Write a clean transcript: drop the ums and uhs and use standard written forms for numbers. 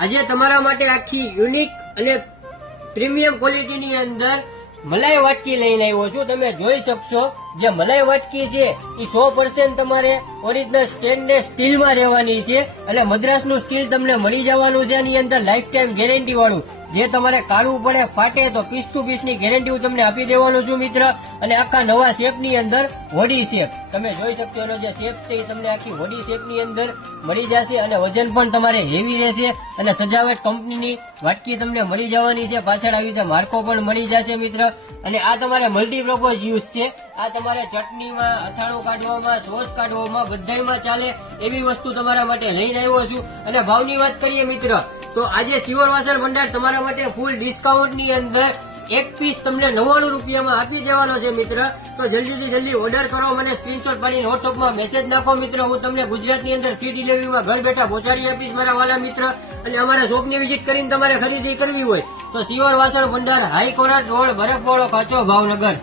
આજે તમારા માટે આખી યુનિક અને પ્રીમિયમ ક્વોલિટીની અંદર મલાઈ વાટકી લઈને આવ્યો છું. તમે જોઈ શકશો જે મલાઈ વાટકી છે એ 100% તમારે ઓરિજિનલ સ્ટેનલેસ સ્ટીલમાં રહેવાની છે અને મદ્રાસનું સ્ટીલ તમને મળી જવાનું છે. એની અંદર લાઈફ ટાઈમ ગેરંટી વાળું, જે તમારે કાઢવું પડે ફાટે તો પીસ ટુ પીસ ની ગેરંટી હું તમને આપી દેવાનો છું મિત્ર. અને આખા નવા શેપ ની અંદર વડી શેપ તમે જોઈ શકશો. એનો જે શેપ છે એ તમને આખી વડી શેપ ની અંદર મળી જશે અને વજન પણ તમારે હેવી રહેશે અને સજાવટ કંપનીની વાટકી તમને મળી જવાની છે. પાછળ આવી રીતે માર્કો પણ મળી જશે મિત્ર. અને આ તમારે મલ્ટીપર્પઝ યુઝ છે. આ તમારે ચટણીમાં, અથાણું કાઢવામાં, સોસ કાઢવામાં બધાયમાં ચાલે એવી વસ્તુ તમારા માટે લઈને આવ્યો છું. અને ભાવની વાત કરીએ મિત્ર તો આજે શિવર વાસણ ભંડાર તમારા માટે ફૂલ ડિસ્કાઉન્ટ ની અંદર એક પીસ તમને 99 રૂપિયામાં આપી દેવાનો છે મિત્ર. તો જલ્દીથી જલ્દી ઓર્ડર કરો, મને સ્ક્રીનશોટ પાડીને વોટ્સઅપમાં મેસેજ નાખો મિત્ર. હું તમને ગુજરાતની અંદર ફ્રી ડિલિવરીમાં ઘર બેઠા પહોંચાડી આપીશ મારા વાલા મિત્ર. અને અમારા શોપની વિઝિટ કરીને તમારે ખરીદી કરવી હોય તો શિવર વાસણ ભંડાર, હાઈકોર્ટ રોડ, બરફવાળો કાચો, ભાવનગર.